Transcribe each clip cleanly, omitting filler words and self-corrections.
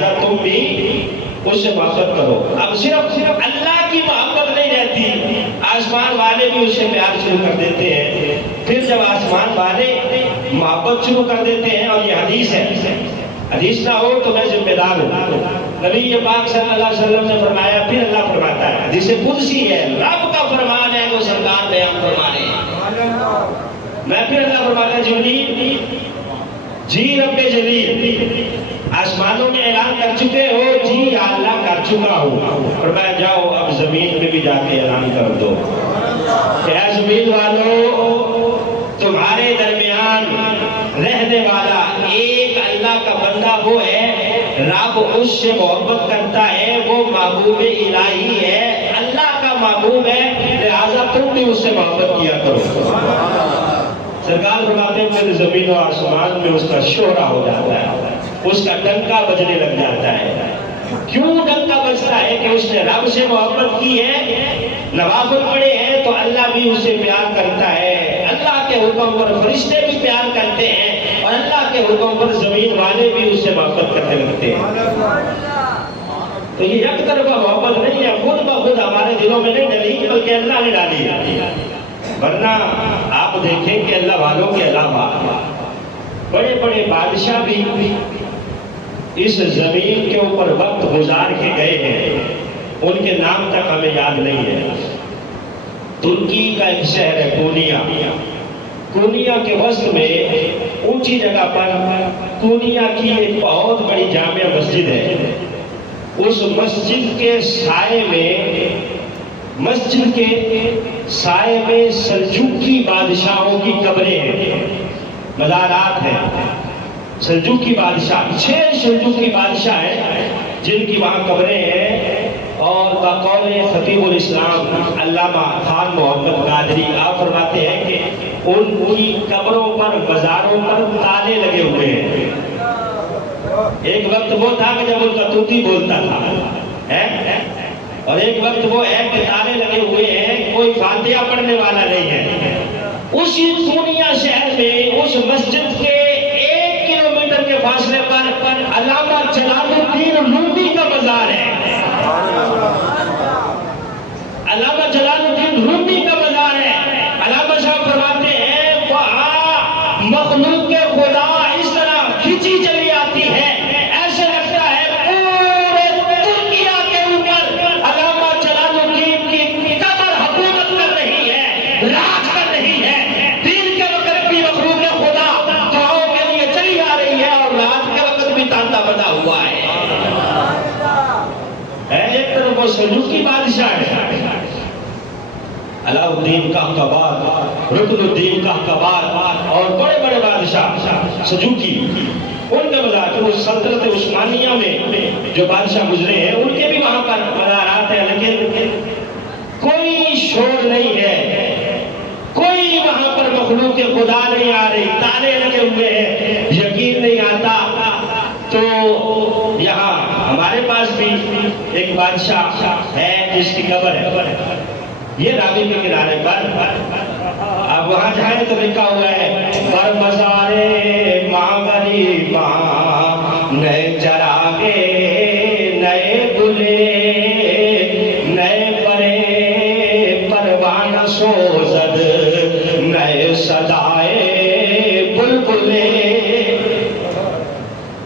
لہذا تم بھی اس سے محبت کرو۔ اب صرف اللہ کی محبت نہیں رہتی، آسمان والے بھی اس سے پیار شروع کر دیتے ہیں۔ پھر جب آسمان والے محبت شروع کر دیتے ہیں، اور یہ حدیث ہے، حدیث نہ ہو تو میں ذمہ دار ہوں، نبی پاک صلی اللہ علیہ وسلم نے فرمایا، پھر اللہ فرماتا ہے، حدیث قدسی ہے، رب کا فرمان ہے وہ سرکار بیان فرما رہے ہیں۔ میں پھر اللہ فرماتا ہے، جبریل جی رب جلیل، آسمانوں میں اعلان کر چکے ہو؟ جی یا اللہ کر چکا ہوں۔ فرمایا جاؤ اب زمین پہ بھی جا کے اعلان کر دو کہ اے زمین والو، تمہارے درمیان رہنے والا ایک اللہ کا بندہ وہ ہے، رب اس سے محبت کرتا ہے، وہ محبوب الہی ہے، اللہ کا محبوب ہے، لہذا تم بھی اس سے محبت کیا کرو۔ سرکار فرماتے ہیں پھر زمین و آسمان میں اس کا شہرا ہو جاتا ہے، اس کا ڈنکا بجنے لگ جاتا ہے۔ کیوں ڈنکا بجتا ہے؟ کہ اس نے رب سے محبت کی ہے، نوافل پڑے ہیں، تو اللہ بھی اس سے پیار کرتا ہے، اللہ کے حکم پر فرشتے بھی پیار کرتے ہیں، اور اللہ کے حکم پر زمین والے بھی اس سے محبت کرنے لگتے ہیں۔ تو یہ یک طرفہ محبت نہیں ہے، خود بخود ہمارے دلوں میں نہیں ڈلی، بلکہ اللہ نے ڈالی ہے۔ ورنہ آپ دیکھیں کہ اللہ والوں کے علاوہ بڑے بڑے بادشاہ بھی اس زمین کے اوپر وقت گزار کے گئے ہیں، ان کے نام تک ہمیں یاد نہیں ہے۔ ترکی کا ایک شہر ہے کونیا، کونیا کے وسط میں اونچی جگہ پر کونیا کی ایک بہت بڑی جامع مسجد ہے۔ اس مسجد کے سائے میں سلجوقی بادشاہوں کی قبریں ہیں، مزارات ہیں۔ سلجوقی بادشاہ 6 سلجوقی بادشاہ ہیں جن کی وہاں قبریں ہیں، اور بقول خطیب الاسلام علامہ خان محمد قادری آپ فرماتے ہیں کہ ان کی قبروں پر، مزاروں پر تالے لگے ہوئے ہیں۔ ایک وقت وہ تھا کہ جب ان کا طوطی بولتا تھا، اور ایک وقت وہ ہے کہ تالے لگے ہوئے ہیں، کوئی فاتحہ پڑھنے والا نہیں ہے۔ اسی کونیا شہر میں اس مسجد کے 1 کلومیٹر کے فاصلے پر علامہ جلال الدین رومی کا مزار ہے۔ علامہ جلال الدین رومی کا مزار ہے۔ علامہ صاحب فرماتے ہیں وہاں مخلوق کے خدا اس طرح کھینچی چلی آتی ہے، ایسے لگتا ہے پورے ترکیہ کے اوپر علامہ جلال الدین کی قبر حکومت کر رہی ہے، راج کر رہی ہے۔ دین کے وقت بھی مخلوق خدا دعاؤں کے لیے چلی آ رہی ہے، اور رات کے وقت بھی تانتا بنا ہوا ہے۔ ایک طرف وہ سلجوقی بادشاہ ہے، علاء الدین قہقباد، رکن الدین قہقباد، اور بڑے بڑے بادشاہ سلجوقی، ان کے مزار، وہ سلطنت عثمانیہ میں جو بادشاہ گزرے ہیں ان کے بھی وہاں پر مزارات ہیں، لیکن کوئی شور نہیں ہے، کوئی وہاں پر مخلوق خدا نہیں آ رہی، تالے لگے ہوئے ہیں، یقین نہیں آتا۔ تو یہاں ہمارے پاس بھی ایک بادشاہ ہے جس کی قبر ہے، یہ راوی کے کنارے پر، اب وہاں جائیں تو لکھا ہوا ہے پر مزارے ماں نئے چراغے نئے گلے نئے پرے پروانہ سوزد نئے صدائے بلبلے۔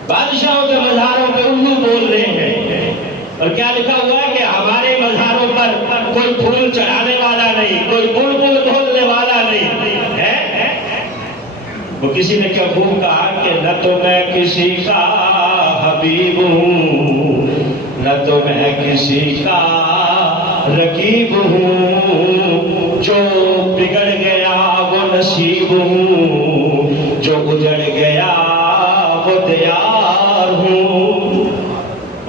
بادشاہوں کے مزاروں پہ اردو بول رہے ہیں، اور کیا لکھا ہوا ہے کہ ہمارے مزاروں پر کوئی پھول چڑھانے والا نہیں، کوئی بلبل بولنے والا نہیں ہے۔ وہ کسی نے کیا خوب کہا کہ نہ تو میں کسی کا حبیب ہوں، نہ تو میں کسی کا رقیب ہوں، جو بگڑ گیا وہ نصیب ہوں، جو اجڑ گیا وہ دیار ہوں،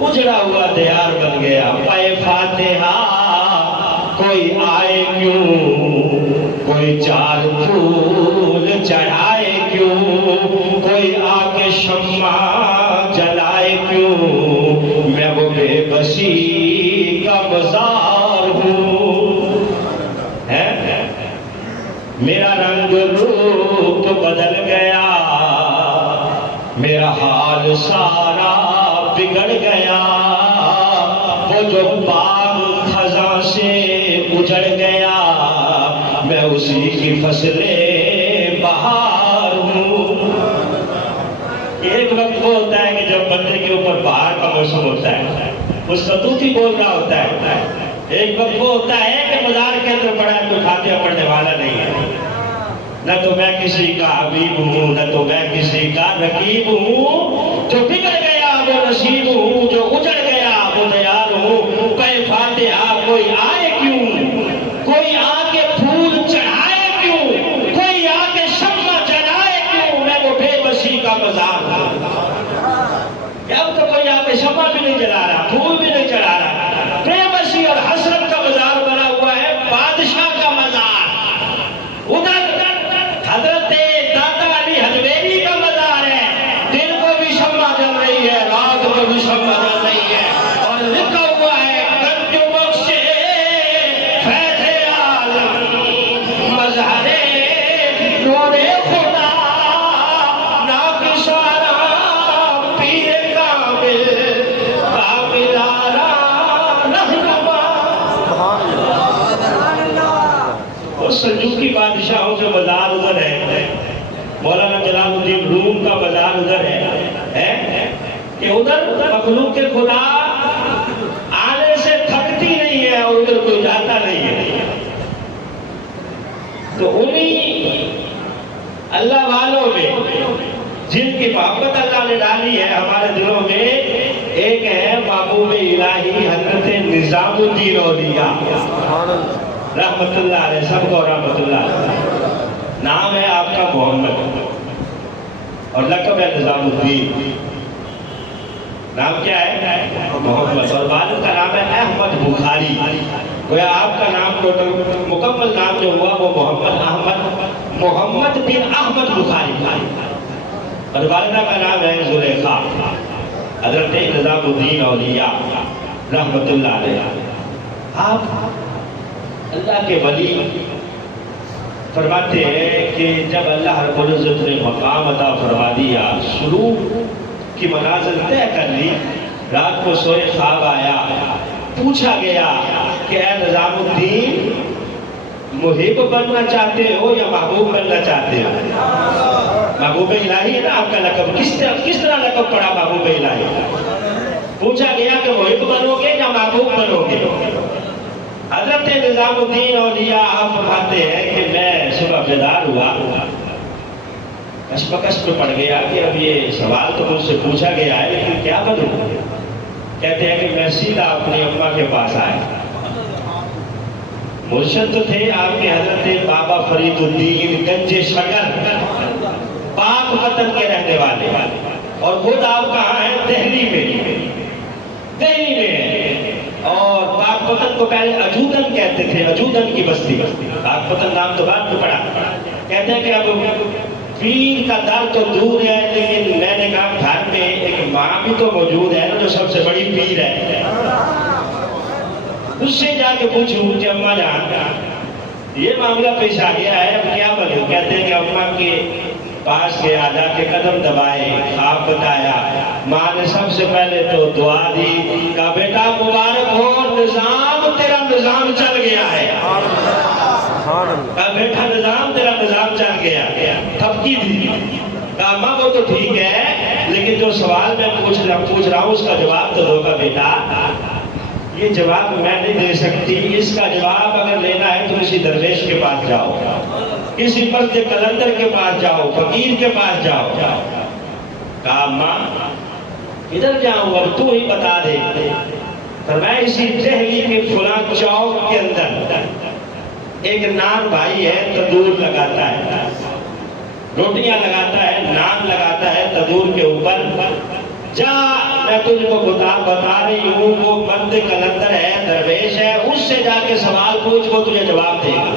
اجڑا ہوا دیار بن گیا۔ پائے فاتحہ کوئی آئے کیوں، کوئی 4 پھول چڑھائے کیوں، کوئی آ کے شمع جلائے کیوں، میں وہ بے بسی کا مزار ہوں۔ میرا رنگ روپ بدل گیا، میرا حال سارا بگڑ گیا، وہ جو باغ خزاں سے اجڑ گیا، میں اسی کی فصل بہار ہوں۔ ایک وقت وہ ہوتا ہے کہ جب بندے کے اوپر بہار کا موسم ہوتا ہے، وہ ستوتی بول رہا ہوتا ہے۔ ایک وقت وہ ہوتا ہے کہ مزار کے اندر پڑا ہے، کوئی کھاتے پڑنے والا نہیں ہے، نہ تو میں کسی کا حبیب ہوں، نہ تو میں کسی کا رقیب ہوں، جو بگڑ گیا وہ نصیب ہوں، جو اجڑ گیا وہ دیار ہوں۔ پہ فاتحہ کوئی آئے کیوں، کوئی آ کے پھول چڑھائے کیوں، کوئی آ کے شمع جلائے کیوں، میں وہ بے بسی کا مزار ہوں۔ اب تو کوئی آ کے شمع بھی نہیں جلا رہا، پھول بھی نہیں چڑھا رہا، بے بسی اور حسرت کا مزار بنا ہوا ہے، بادشاہ کا مزار۔ ادھر حضرت داتا علی حجویری کا مزار ہے، دن کو بھی شمع جل رہی ہے، رات کو بھی شمع جل رہی ہے، اور لکھا ہوا ہے کنج بخشے فیض عالم مظہر نور خدا ناقصارا پیر کامل کاملارا رہنما۔ وہ سلجوقی بادشاہوں کے مزار ادھر ہے، مولانا جلال الدین روم کا مزار ادھر ہے کہ ادھر مخلوق کے خدا آنے سے تھکتی نہیں ہے اور ادھر کوئی جاتا نہیں ہے۔ تو انہی اللہ والوں میں جن کی محبت اللہ نے ڈالی ہے ہمارے دلوں میں، ایک ہے محبوب الہی حضرت نظام الدین اولیاء رحمت اللہ علیہ، سب کو رحمت اللہ علیہ۔ نام ہے آپ کا محمد اور لقب ہے نظام الدین۔ نام کیا ہے؟ محمد، اور والد کا نام ہے احمد بخاری۔ گویا آپ کا نام ٹوٹل مکمل نام جو ہوا وہ محمد بن احمد بخاری، اور والدہ کا نام ہے زلیخا حضرت نظام الدین اولیاء رحمت اللہ علیہ۔ آپ اللہ کے ولی فرماتے ہیں کہ جب اللہ رب العزت نے مقام عطا فرما دیا، شروع کی منازل طے کر لی، رات کو سوئے خواب آیا، پوچھا گیا کہ اے نظام الدین محب بننا چاہتے ہو یا محبوب بننا چاہتے ہو؟ محبوب الہی ہے نا آپ کا لقب، کس طرح لقب پڑا محبوب الہی؟ پوچھا گیا کہ محب بنو گے یا محبوب بنو گے؟ حضرت نظام الدین اولیاء آپ فرماتے ہیں کہ میں صبح بیدار ہوا، کشمکش میں پڑ گیا کہ اب یہ سوال تو مجھ سے پوچھا گیا ہے لیکن کیا بنوں؟ کہتے ہیں کہ میں سیدھا اپنی اماں کے پاس آیا۔ مرشد تو تھے آپ کے حضرت بابا فرید الدین گنج شکر، پاک وطن کے رہنے والے، اور خود آپ کہاں ہیں؟ دہلی میں اور پاک وطن کو پہلے اجودن کہتے تھے، اجودن کی بستی، پاک وطن نام تو بعد میں پڑا۔ کہتے ہیں کہ اب پیر کا در تو دور ہے، لیکن میں نے کہا گھر میں ایک ماں بھی تو موجود ہے نا جو سب سے بڑی پیر ہے، اس سے جا کے پوچھوں کہ اماں جان یہ معاملہ پیش آ گیا ہے، اب کیا بنوں؟ کہتے ہیں کہ اماں کے پاس گیا، جا کے قدم دبائے، خواب بتایا، ماں نے سب سے پہلے تو دعا دی، کہا بیٹا مبارک ہو نظام، تیرا نظام چل گیا ہے۔ کہا بیٹا نظام، تیرا نظام چل گیا۔ تھپکی دی، کہا ماں وہ تو ٹھیک ہے لیکن جو سوال میں پوچھ رہا ہوں اس کا جواب تو دو گا بیٹا۔ یہ جواب میں نہیں دے سکتی، اس کا جواب اگر لینا ہے تو کسی درویش کے پاس جاؤ، کسی مرد قلندر کے پاس جاؤ، فقیر کے پاس جاؤ۔ کہا ماں ادھر جاؤں، اب تو ہی بتا دے۔ فرمایا اسی دہلی کے فلاں چوک کے اندر ایک نان بھائی ہے، تندور لگاتا ہے، روٹیاں لگاتا ہے، نان لگاتا ہے تندور کے اوپر، جا میں تجھ کو بتا رہی ہوں، وہ مرد قلندر ہے، درویش ہے، اس سے جا کے سوال پوچھ، وہ تجھے جواب دے گا۔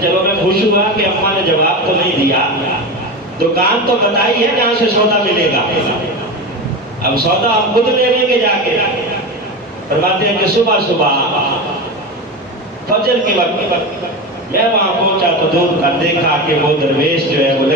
چلو میں خوش ہوا کہ اماں نے جواب تو نہیں دیا، دکان تو بتائی ہے جہاں سے سودا ملے گا، اب سودا ہم خود لے لیں گے جا کے۔ فرماتے ہیں کہ صبح فجر کے وقت میں وہاں پہنچا تو دور کر دیکھا کہ وہ درویش جو ہے وہ